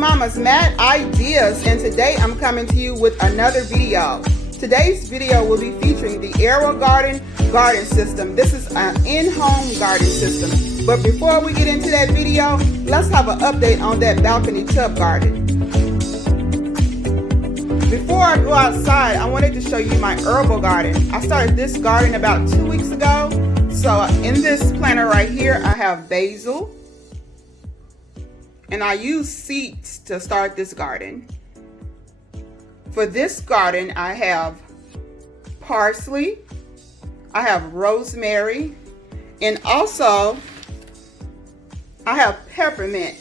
Mama's Mad Ideas, and today I'm coming to you with another video. Today's video will be featuring the AeroGarden garden system. This is an in-home garden system. But before we get into that video, let's have an update on that balcony tub garden. Before I go outside, I wanted to show you my herbal garden. I started this garden about 2 weeks ago. So in this planter right here, I have basil. And I use seeds to start this garden. For this garden, I have parsley, I have rosemary, and also I have peppermint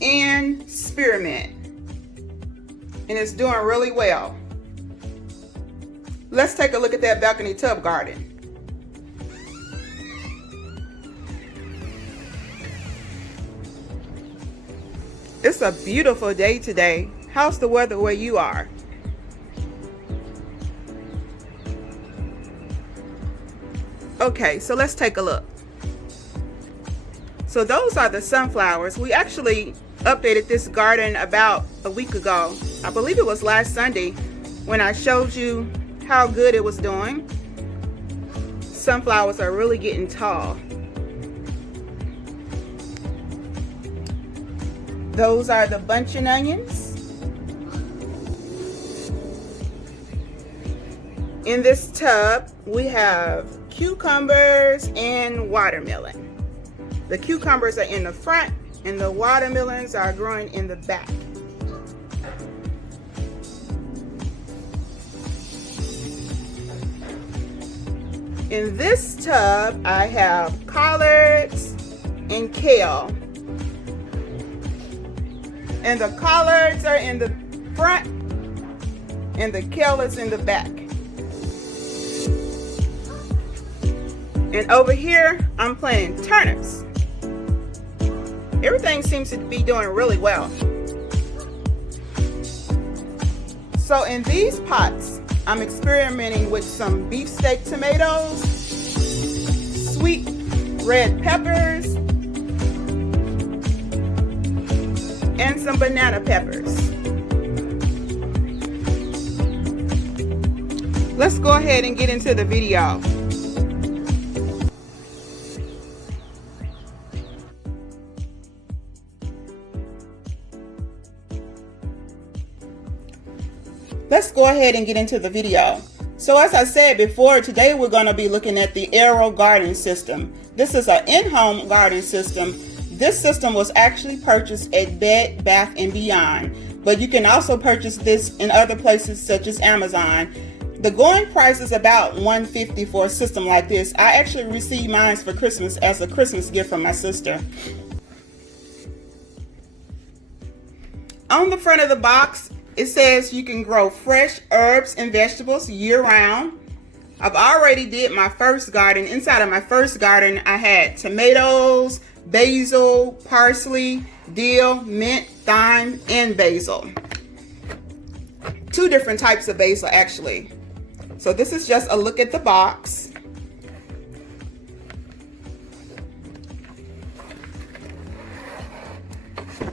and spearmint. And it's doing really well. Let's take a look at that balcony tub garden. It's a beautiful day today. How's the weather where you are? Okay, so let's take a look. So those are the sunflowers. We actually updated this garden about a week ago. I believe it was last Sunday when I showed you how good it was doing. Sunflowers are really getting tall. Those are the bunching onions. In this tub, we have cucumbers and watermelon. The cucumbers are in the front and the watermelons are growing in the back. In this tub, I have collards and kale. And the collards are in the front and the kale is in the back. And over here, I'm planting turnips. Everything seems to be doing really well. So in these pots, I'm experimenting with some beefsteak tomatoes, sweet red peppers, and some banana peppers. Let's go ahead and get into the video. Let's go ahead and get into the video. So as I said before, today we're going to be looking at the Aero Garden system. This is an in-home garden system. This system was actually purchased at Bed Bath & Beyond, but you can also purchase this in other places such as Amazon. The going price is about $150 for a system like this. I actually received mine for Christmas as a Christmas gift from my sister. On the front of the box, it says you can grow fresh herbs and vegetables year-round. I've already did my first garden. Inside of my first garden, I had tomatoes, basil, parsley, dill, mint, thyme, and basil. 2 different types of basil actually. So this is just a look at the box.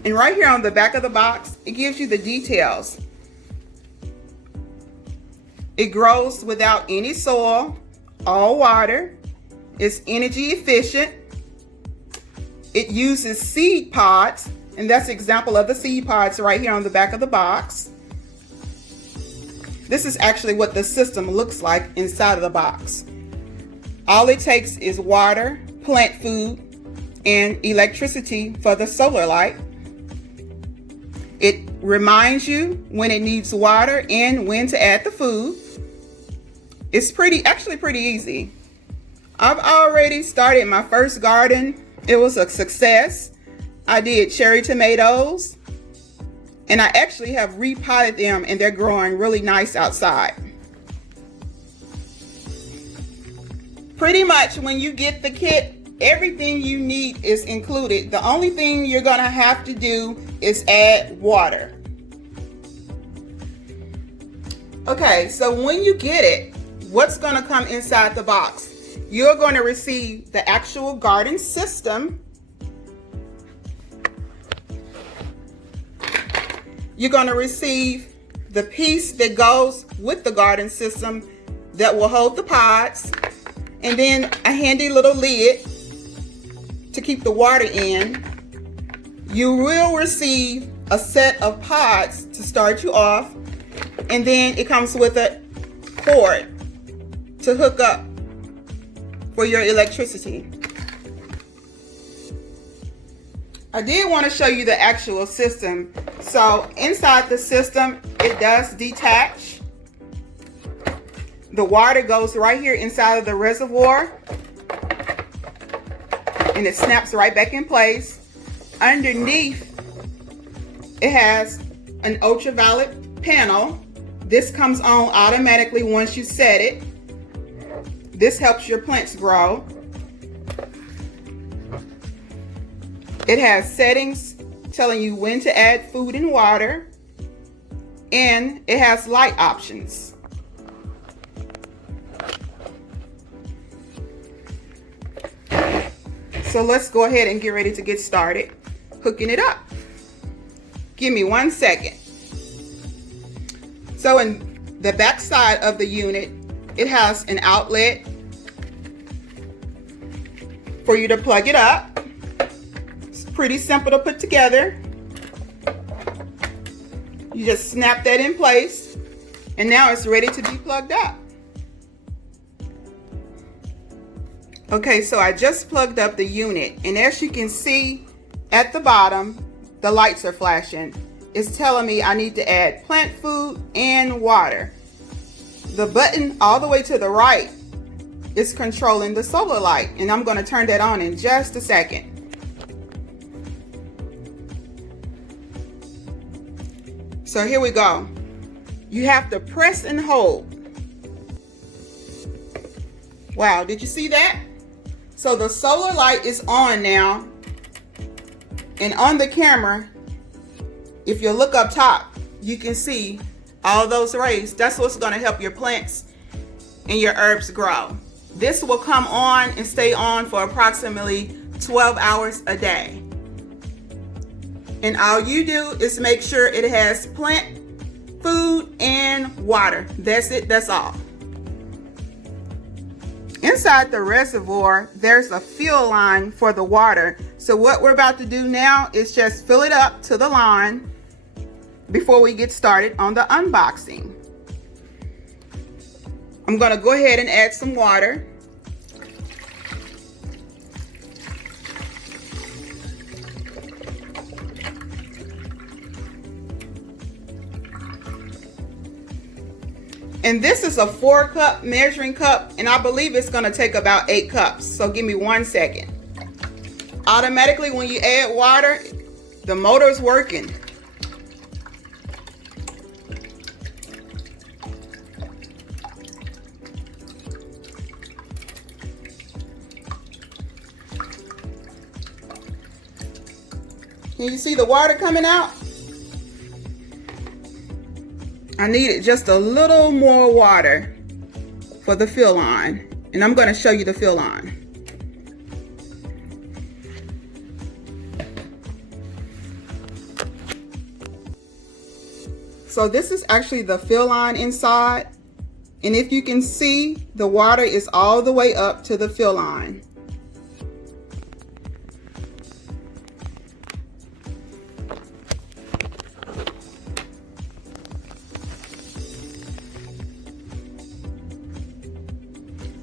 And right here on the back of the box, it gives you the details. It grows without any soil, all water. It's energy efficient. It uses seed pods, and that's an example of the seed pods right here on the back of the box. This is actually what the system looks like inside of the box. All it takes is water, plant food, and electricity for the solar light. It reminds you when it needs water and when to add the food. It's actually pretty easy. I've already started my first garden. It was a success. I did cherry tomatoes, and I actually have repotted them and they're growing really nice outside. Pretty much when you get the kit, everything you need is included. The only thing you're gonna have to do is add water. Okay, so when you get it, what's gonna come inside the box? You're going to receive the actual garden system. You're going to receive the piece that goes with the garden system that will hold the pods, and then a handy little lid to keep the water in. You will receive a set of pods to start you off, and then it comes with a cord to hook up for your electricity. I did want to show you the actual system. So inside the system, it does detach. The water goes right here inside of the reservoir, and it snaps right back in place. Underneath, it has an ultraviolet panel. This comes on automatically once you set it. This helps your plants grow. It has settings telling you when to add food and water, and it has light options. So let's go ahead and get ready to get started hooking it up. Give me 1 second. So in the back side of the unit, it has an outlet for you to plug it up. It's pretty simple to put together. You just snap that in place, and now it's ready to be plugged up. Okay, so I just plugged up the unit, and as you can see at the bottom, the lights are flashing. It's telling me I need to add plant food and water. The button all the way to the right is controlling the solar light, and I'm going to turn that on in just a second. So here we go. You have to press and hold. Wow, did you see that? So the solar light is on now, and on the camera, if you look up top, you can see all those rays. That's what's going to help your plants and your herbs grow. This will come on and stay on for approximately 12 hours a day. And all you do is make sure it has plant food and water. That's it, that's all. Inside the reservoir, there's a fill line for the water. So what we're about to do now is just fill it up to the line before we get started on the unboxing. I'm going to go ahead and add some water. And this is a 4-cup measuring cup, and I believe it's going to take about 8 cups. So give me 1 second. Automatically, when you add water, the motor is working. Can you see the water coming out? I needed just a little more water for the fill line, and I'm going to show you the fill line. So this is actually the fill line inside, and if you can see, the water is all the way up to the fill line.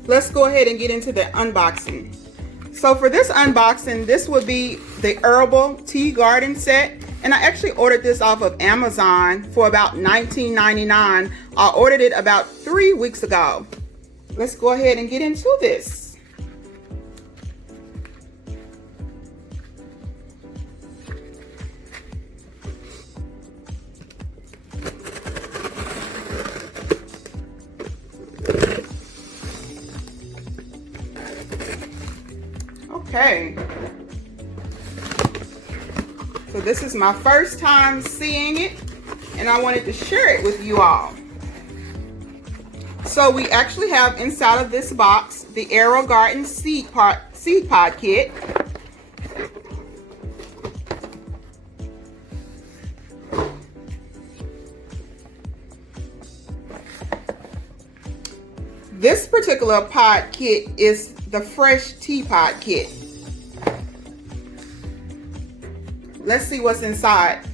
Let's go ahead and get into the unboxing. So for this unboxing, this would be the Herbal Tea Garden set. And I actually ordered this off of Amazon for about $19.99. I ordered it about 3 weeks ago. Let's go ahead and get into this. Okay, so this is my first time seeing it, and I wanted to share it with you all. So we actually have inside of this box the Aero Garden seed pod kit. This particular pod kit is the fresh tea pod kit. Let's see what's inside.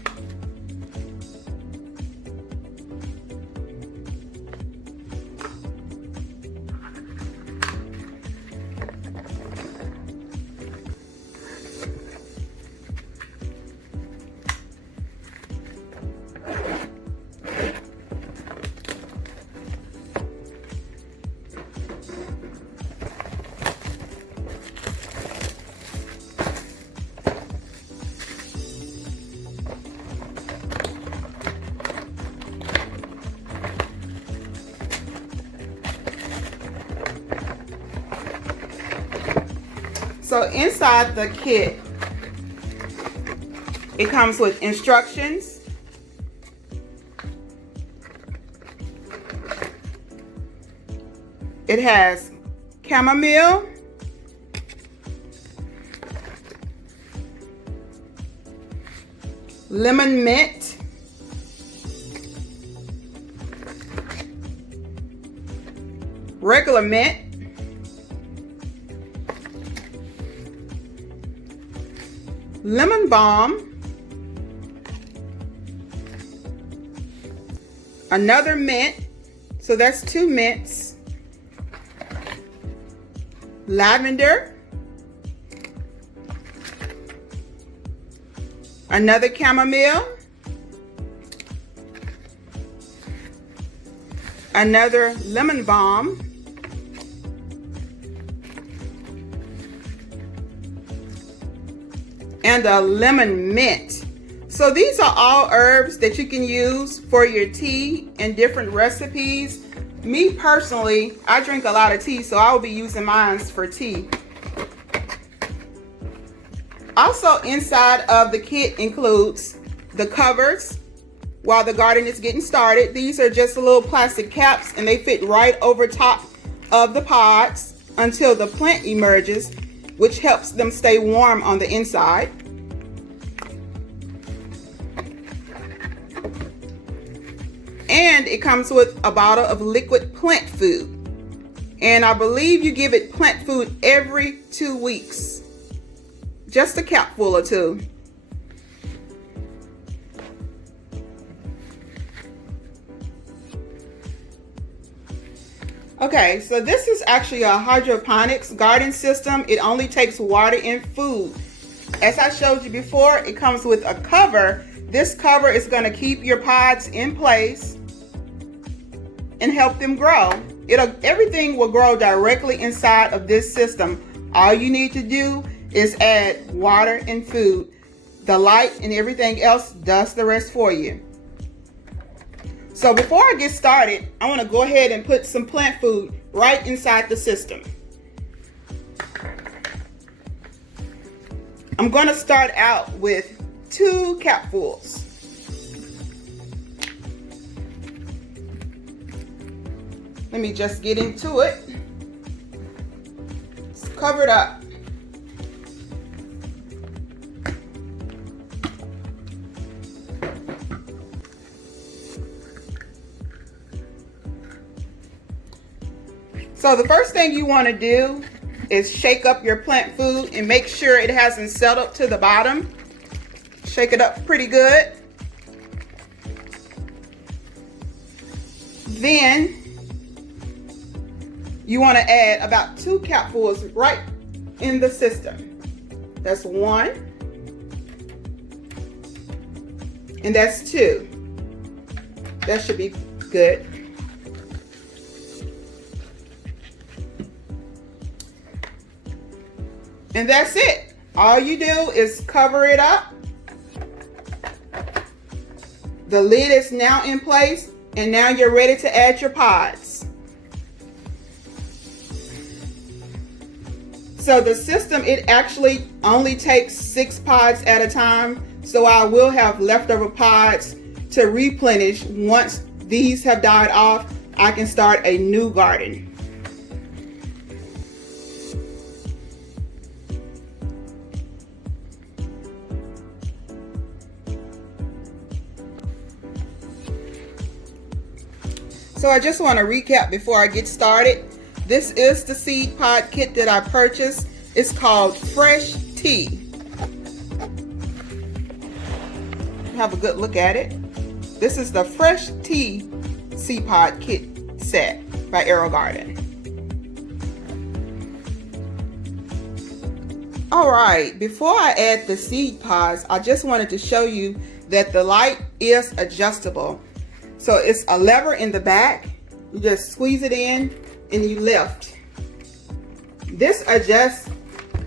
So inside the kit, it comes with instructions, it has chamomile, lemon mint, regular mint, lemon balm, another mint, so that's 2 mints, lavender, another chamomile, another lemon balm, and a lemon mint. So these are all herbs that you can use for your tea and different recipes. Me personally, I drink a lot of tea, so I will be using mine for tea. Also inside of the kit includes the covers while the garden is getting started. These are just little plastic caps and they fit right over top of the pods until the plant emerges, which helps them stay warm on the inside. And it comes with a bottle of liquid plant food. And I believe you give it plant food every 2 weeks. Just a capful or 2. Okay, so this is actually a hydroponics garden system. It only takes water and food. As I showed you before, it comes with a cover. This cover is going to keep your pods in place and help them grow. Everything will grow directly inside of this system. All you need to do is add water and food. The light and everything else does the rest for you. So before I get started, I want to go ahead and put some plant food right inside the system. I'm going to start out with 2 capfuls. Let me just get into it. It's covered up. So the first thing you want to do is shake up your plant food and make sure it hasn't settled to the bottom. Shake it up pretty good. Then you want to add about 2 capfuls right in the system. That's 1. And that's 2. That should be good. And that's it. All you do is cover it up. The lid is now in place, and now you're ready to add your pods. So the system, it actually only takes 6 pods at a time. So I will have leftover pods to replenish. Once these have died off, I can start a new garden. So I just want to recap before I get started. This is the seed pod kit that I purchased. It's called Fresh Tea. Have a good look at it. This is the Fresh Tea seed pod kit set by Aero Garden. Alright, before I add the seed pods, I just wanted to show you that the light is adjustable. So it's a lever in the back. You just squeeze it in and you lift. This adjusts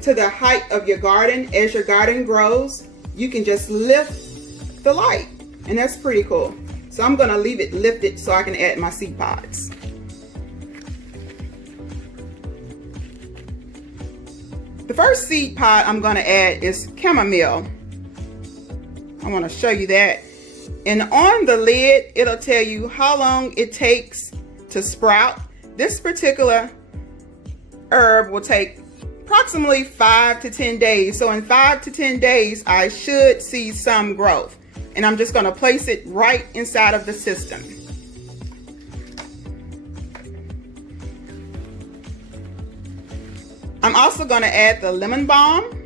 to the height of your garden. As your garden grows, you can just lift the light, and that's pretty cool. So I'm gonna leave it lifted so I can add my seed pods. The first seed pod I'm gonna add is chamomile. I wanna show you that. And on the lid, it'll tell you how long it takes to sprout. This particular herb will take approximately 5 to 10 days. So in 5 to 10 days, I should see some growth. And I'm just gonna place it right inside of the system. I'm also gonna add the lemon balm.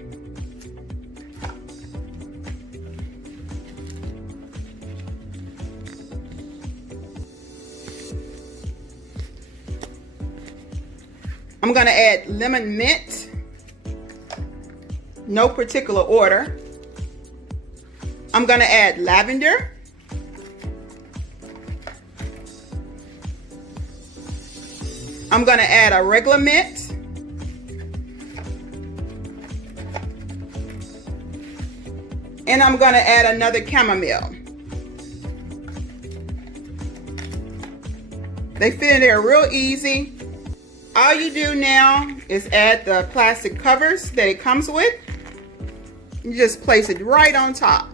I'm gonna add lemon mint, no particular order. I'm gonna add lavender. I'm gonna add a regular mint. And I'm gonna add another chamomile. They fit in there real easy. All you do now is add the plastic covers that it comes with. You just place it right on top.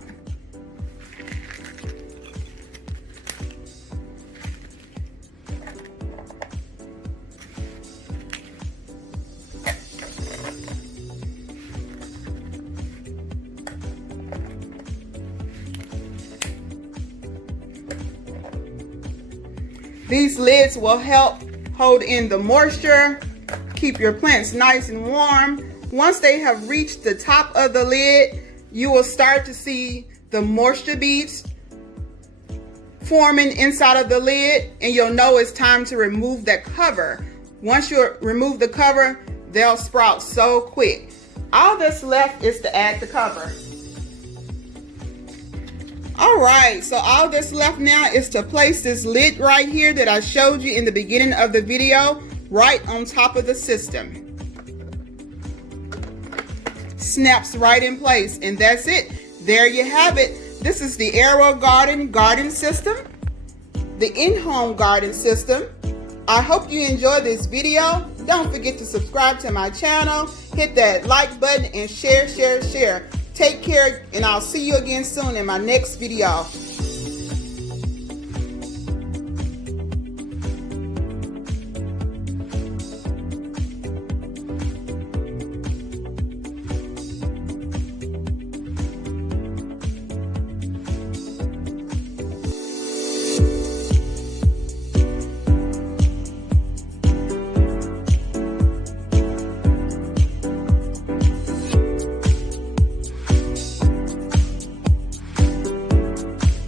These lids will help hold in the moisture, keep your plants nice and warm. Once they have reached the top of the lid, you will start to see the moisture beads forming inside of the lid, and you'll know it's time to remove that cover. Once you remove the cover, they'll sprout so quick. All that's left is to add the cover. Alright, so all that's left now is to place this lid right here that I showed you in the beginning of the video right on top of the system. Snaps right in place, and that's it. There you have it. This is the Aero Garden system, the in-home garden system. I hope you enjoyed this video. Don't forget to subscribe to my channel, hit that like button, and share. Take care, and I'll see you again soon in my next video.